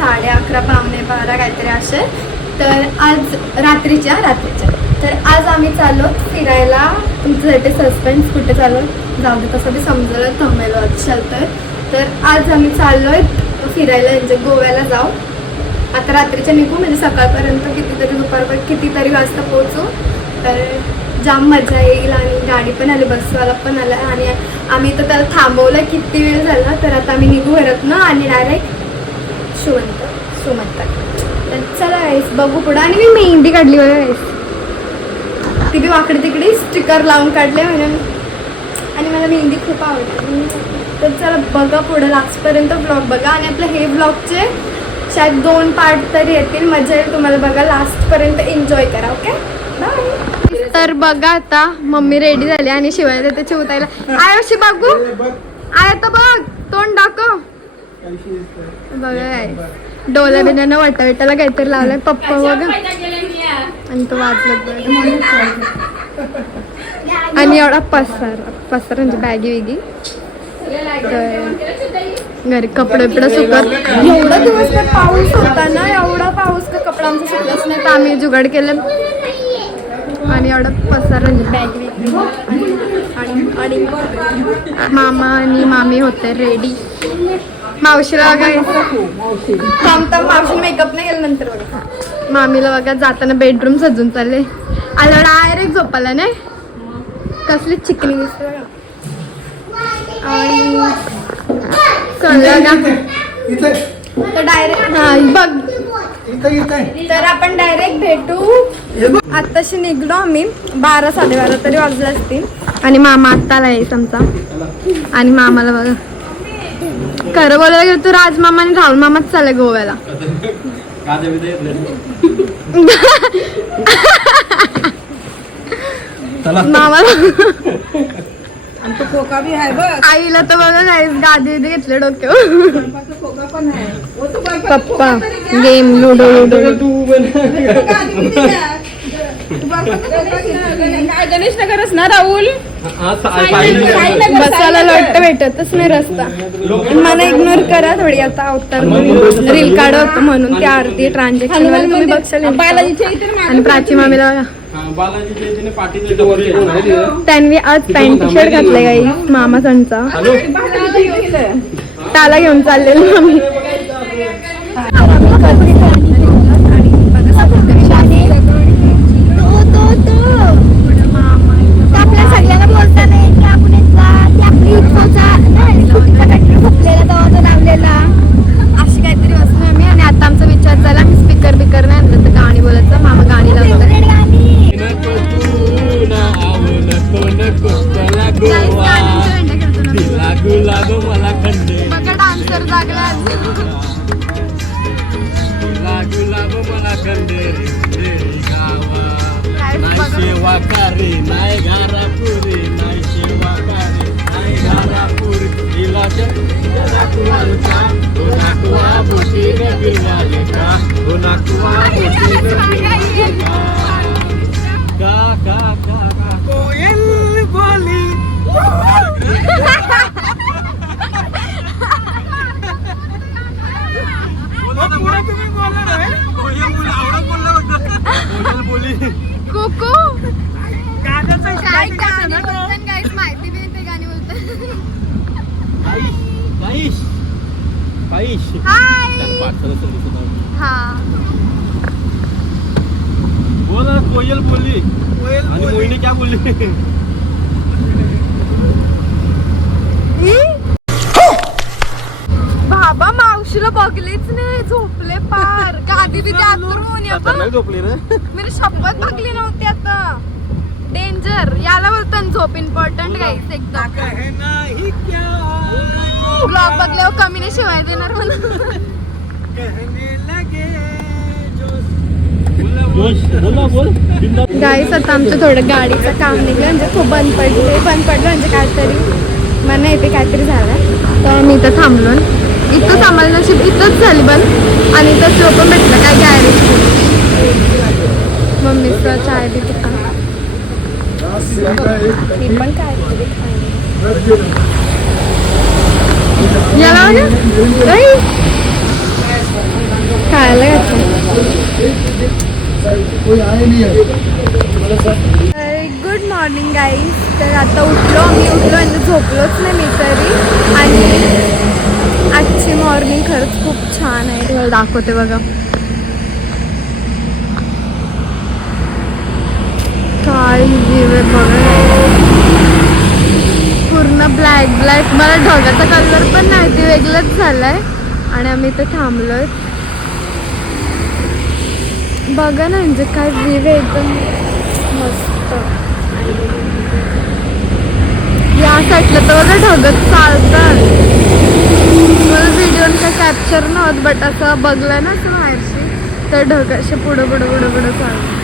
साडे अकरा पावणे बारा काहीतरी असे तर आज रात्रीच्या रात्रीच्या. तर आज आम्ही चाललो फिरायला. तुमच्यासाठी सस्पेन्स कुठे चालू जाऊ दे तसं बी समजलं थांबायला अक्षल तर तर आज आम्ही चाललो आहे फिरायला म्हणजे गोव्याला जाऊ. आता रात्रीच्या निघू म्हणजे सकाळपर्यंत कितीतरी दुपारपर्यंत कितीतरी वाजता पोहोचू. तर जाम मजा येईल आणि गाडी पण आली बसवाला पण आला. आणि आम्ही तर त्याला थांबवलं किती वेळ झाला. तर आता आम्ही निघू घरात ना आणि डायरेक्ट शिवंत सुमंत. तर चला आहेस बघू पुढं. आणि मी मेहंदी काढली बघा आहेस ती बी वाकडी तिकडी स्टिकर लावून काढले म्हणून. आणि मला मेहंदी खूप आवडते तर चला बघा पुढं. लास्टपर्यंत ब्लॉग बघा. आणि आपलं हे ब्लॉगचे शायद दोन पार्ट तरी येतील. मजा येईल तुम्हाला बघा. लास्टपर्यंत एन्जॉय करा ओके बाय तर बघा आता मम्मी रेडी झाली आणि शिवाय त्याची चिवतायला आय अशी बघू. आय तर बघ. तोंड दाखव. बघा डोला बिना वाटा विटाला काहीतरी लावलाय पप्पा बघा. आणि तो बघा. आणि एवढा पसार पसार म्हणजे बॅगी विगी. घरी कपडे बिपडे सुकत एवढा दिवस तर पाऊस होता ना एवढा पाऊस का कपडा आमचा सुकलाच नाही तर आम्ही जुगाड केलं. आणि एवढा पसार म्हणजे बॅग विगी. आणि आणि मामा आणि मामी होते रेडी मावशीला बघा थांब थांब मावशीने मेकअप नाही केलं नंतर बघा. मामीला बघा जाताना बेडरूम सजून चालले. आला डायरेक्ट झोपाला नाही? कसली चिकनी दिसते बघा. आणि कळलं का? इथे. तर डायरेक्ट हा बघ. तर आपण डायरेक्ट भेटू. आत्ताशी निघलो आम्ही. बारा साडेबारा तरी वाजले असतील. आणि मामा आत्ता आला आहे आमचा. आणि मामाला बघा. खरं बोलायला गेलं तर राज मामा आणि राहुल मामाच चालले गोव्याला. मामाला आणि तो खोका बी आहे बघ. आईला तर बघा गाईस गादी बिदी घेतले डोक्यावर. तो खोका पण आहे. ओ, तू काय- पप्पा गेम लुडो लुडो काय गणेश नगरच ना राहुल? बसायला लट्ट भेटतच नाही रस्ता. मला इग्नोर करा थोडी आता अवतार रील काढत म्हणून ती आरती ट्रान्झॅक्शन वाले तुम्ही बघशाल आणि प्राची मामीला त्यांनी आज पॅन्ट टी शर्ट घातले गाई मामा सणचा. त्याला घेऊन चाललेलो आम्ही. सेवा करे नाही घारापुरी नाही सेवा करे नाही घारापुरी. इलाच्या नाकुवालका ओ नाकुवा बोटी न बिरवाले का ओ नाकुवा बोटी न बिरवाले का का का का का? कोयल बोली बोली कुकू काय गाणी बोलतात guys? माहिती बी ते गाणी बोलतात पाईश पाईश हाय हा बोल कोयल बोलली आणि मोहिनी क्या बोलली बाबा मावशीला बघलीच नाही झोपले पार गादी बी त्यात आता नाही झोपली रे मी शपथ बघली नव्हती आता डेंजर याला बोलतात झोप इम्पॉर्टंट गाईस एकदम. ब्लॉग बघल्यावर कमी नाही शिवाय देणार मला. गाईस आता आमचं थोडं गाडीचं काम निघलं. म्हणजे खूप बंद पडलं ते बंद पडलं म्हणजे काहीतरी मला इथे काहीतरी झालं. तर मी इथं थांबलो. इथंच आम्हाला नशीब इथंच झाली बंद. आणि इथंच लोक भेटलं काय गॅरेज मम्मीचं चाय बी मी पण काय याला नाही. खायला गुड मॉर्निंग गाईज. तर आता उठलो मी उठलो आणि झोपलोच नाही मी तरी. आणि आजची मॉर्निंग खरंच खूप छान आहे. तुम्हाला दाखवते बघा. काय जीव आहे बघा. पूर्ण ब्लॅक ब्लॅक मला ढगाचा कलर पण नाही ते वेगळंच झालाय. आणि आम्ही इथं थांबलोय. बघा ना म्हणजे काय व्ह्यू आहे एकदम मस्त. या साईडला तर बघा ढगत चालतात मला व्हिडिओ काय कॅप्चर नव्हत बट असं बघलं ना असं बाहेरशी तर ढग असे पुढं पुढं पुढं पुढं चालतात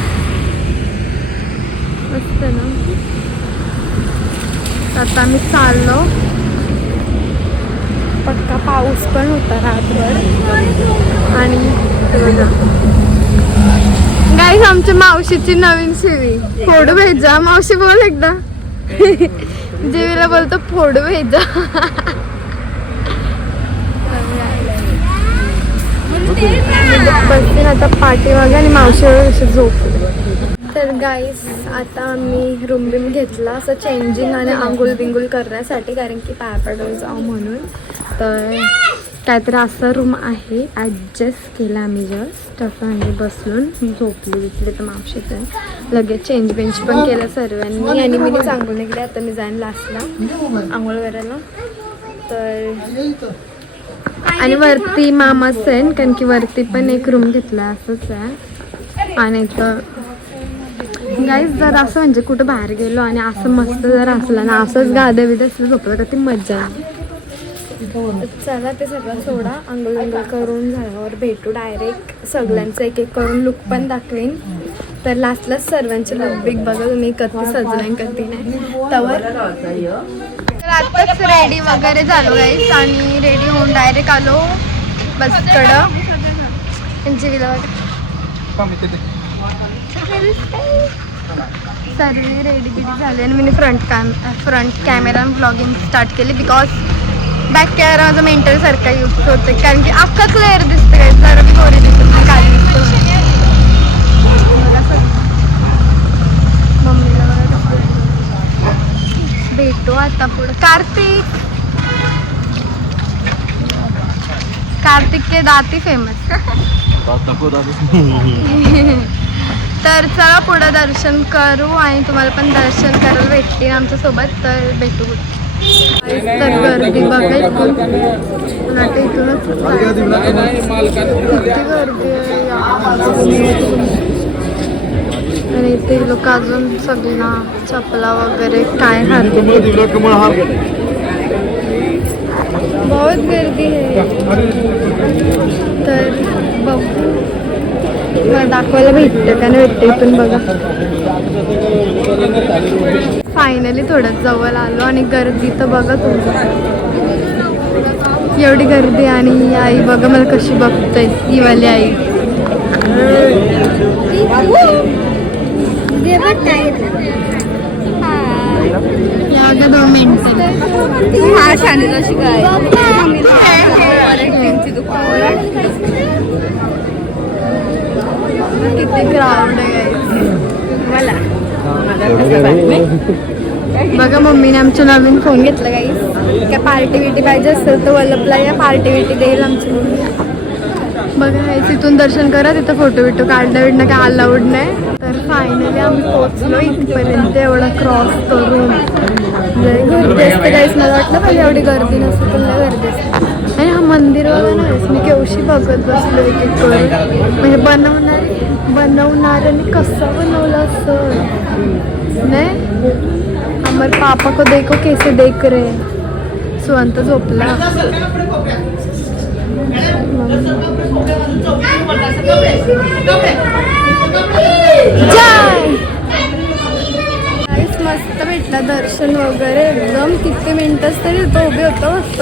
मस्त ना? आता आम्ही चाललो. पक्का पाऊस पण होता रात्रभर. आणि गाईस आमच्या मावशीची नवीन शिवी. फोड भेजा मावशी बोल एकदा. जेवीला बोलतो फोड भेजा बसते आता पाठी मागे आणि मावशीवर असे झोपले तर गाईस आता आम्ही रूम बिम घेतला. असं चेंजिंग आणि आंघोळ बिंगुल करण्यासाठी कारण की पाय पडून जाऊ म्हणून. तर काहीतरी असं रूम आहे. ॲडजस्ट केला आम्ही जस्ट तसं म्हणजे बसलून झोपली बिचली तर मावशीत लगेच चेंज बेंच पण केलं सर्वांनी. आणि मी चांगलं निघले. आता मी जाईन लास्टला आंघोळ करायला. तर आणि वरती मामाच आहे कारण की वरती पण एक रूम घेतला असंच आहे. आणि तर गाईज जर असं म्हणजे कुठं बाहेर गेलो आणि असं मस्त जर असलं ना असंच गाद्या बिद्या असलं झोपलं का ती मज्जा चला ते सगळं सोडा. अंघोळ अंघोळ करून झाल्यावर भेटू डायरेक्ट सगळ्यांचं एक एक करून लुक पण दाखवेन. तर लास्टला सर्वांचे लुक बिग बघा तुम्ही कधी सजलाय कधी नाही. तवर तर आताच रेडी वगैरे झालो गाईस आणि रेडी होऊन डायरेक्ट आलो. बसकडं जीवीला सर्व रेडी बिडी झाले आणि मी front cam front camera blogging start केली बिकॉज बॅक कॅमेरा माझा मेंटल सारखा यूज होते. कारण की अख्खा क्लिअर दिसते काय सर्व गोरी दिसत नाही खाली दिसते मम्मीला भेटू आता पुढं. कार्तिक! कार्तिक के दाती फेमस तर चला पुढं दर्शन करू आणि तुम्हाला पण दर्शन करायला भेटतील आमच्यासोबत तर भेटू. तर गर्दी बघा इथून. आता इथूनच. किती गर्दी आहे आणि ते लोक अजून सगळ्यांना चपला वगैरे काय घालतात बहुत गर्दी आहे. तर दाखवायला भेटतं का नाही भेटतं इथून बघा. फायनली थोडं जवळ आलो आणि गर्दी तर बघा तुम्ही. एवढी गर्दी आणि आई बघा मला कशी बघते ही वाली आई. दोन मिनिटं हा काय किती क्राऊड आहे guys. बघा मम्मीने आमच्या नवीन फोन घेतला गाईस काय पार्टी बिटी पाहिजे असेल तर वल्लभला या पार्टी बिटी देईल आमची मम्मी. बघा हे तिथून दर्शन करा तिथं फोटो बिटो काढणं बिडणं काय अलाउड नाही. तर फायनली आम्ही पोहोचलो इथपर्यंत एवढं क्रॉस करून. लय गर्दी असते काहीच मला वाटलं पाहिजे एवढी गर्दी नसते लय गर्दी असते. आणि हा मंदिर ना मी केवशी बघत बसलो एक एक करून. म्हणजे बनवणार बनवणाऱ्याने कसं बनवलं असं? नाही अमर पापा को देखो कैसे देख रहे सुवंत झोपला. मस्त भेटलं दर्शन वगैरे. एकदम किती मिनटंच तरी तो उभे होतं. मस्त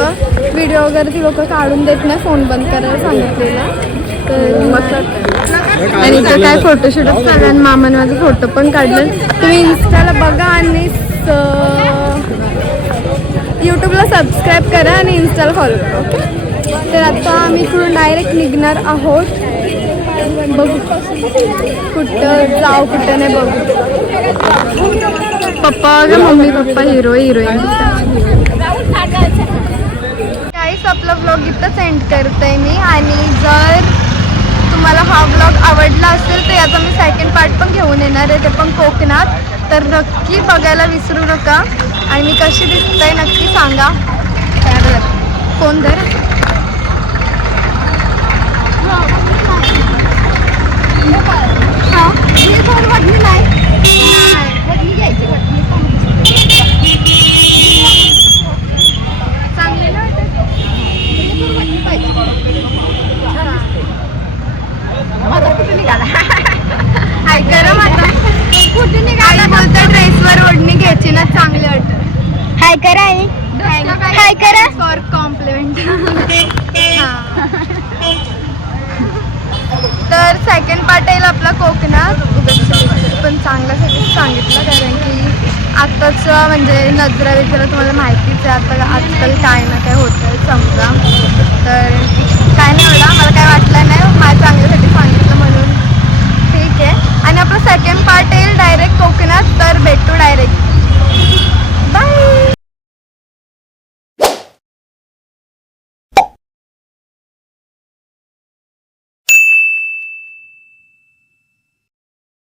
व्हिडिओ वगैरे ती लोक काढून देत नाही फोन बंद करायला सांगितलेला. तर मस्त आणि इथं काय फोटोशूट चालू आणि मामाने माझा फोटो पण काढला. तुम्ही इन्स्टाला बघा आणि यूट्यूबला सबस्क्राईब करा आणि इन्स्टाला फॉलो करा ओके तर आता आम्ही इकडून डायरेक्ट निघणार आहोत. बघू. कुठं जाऊ कुठं नाही बघू. पप्पा ग मम्मी पप्पा हिरो हिरोईन काहीच आपला ब्लॉग इथंच एंड करते मी. आणि जर तुम्हाला हा ब्लॉग आवडला असेल तर याचा मी सेकंड पार्ट पण घेऊन येणार आहे. ते पण कोकणात. तर नक्की बघायला विसरू नका. आणि मी कशी दिसते नक्की सांगा. तर फोन धर हा हे फोन वाटली नाही वाटली घ्यायची वाटली चांगले ना हाय करा आता कुठे निघाला बोलता ड्रेसवर ओढणी घ्यायची ना चांगली वाटत हाय करा आई हाय करा? फॉर कॉम्प्लिमेंट तर सेकंड पार्ट येईल आपला कोकणात पण चांगल्यासाठी सांगितलं कारण की आत्ताचं म्हणजे नजरा विचारा तुम्हाला माहितीच आहे आता आजकाल काय ना काय होतं आहे समजा. तर काय नाही एवढा मला काय वाटलं नाही. माझ्या चांगल्यासाठी सांगितलं म्हणून. ठीक आहे. आणि आपलं सेकंड पार्ट येईल डायरेक्ट कोकणात तर भेटू डायरेक्ट